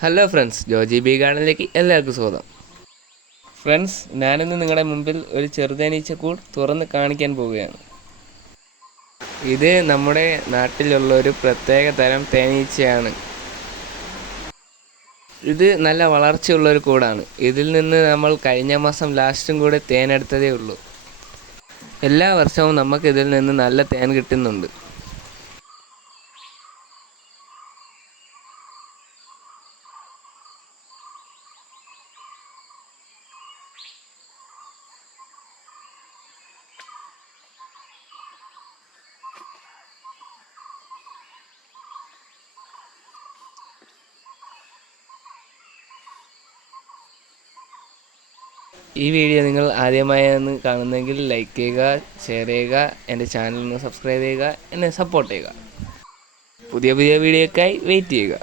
Hello friends, Joji B ഗാർഡനിലേക്ക് എല്ലാവർക്കും സ്വാഗതം. Friends, ഞാനിന്ന് നിങ്ങളുടെ മുമ്പിൽ ഒരു ചെറുതേനീച്ചക്കൂട് തുറന്ന് കാണിക്കാൻ പോവുകയാണ്. ഇത് നമ്മുടെ നാട്ടിലുള്ള ഒരു പ്രത്യേക തരം തേനീച്ചയാണ്. ഇത് നല്ല വളർച്ചയുള്ളൊരു കൂടാണ്. ഇതിൽ നിന്ന് നമ്മൾ കഴിഞ്ഞ മാസം ലാസ്റ്റും കൂടെ തേനെടുത്തതേ ഉള്ളൂ. എല്ലാ വർഷവും നമുക്ക് ഇതിൽ നിന്ന് നല്ല തേൻ കിട്ടുന്നുണ്ട്. ഈ വീഡിയോ നിങ്ങൾ ആദ്യമായാണ് കാണുന്നതെങ്കിൽ ലൈക്ക് ചെയ്യുക, ഷെയർ ചെയ്യുക, എൻ്റെ ചാനലിന് സബ്സ്ക്രൈബ് ചെയ്യുക, എന്നെ സപ്പോർട്ട് ചെയ്യുക. പുതിയ വീഡിയോയ്ക്കായി വെയിറ്റ് ചെയ്യുക.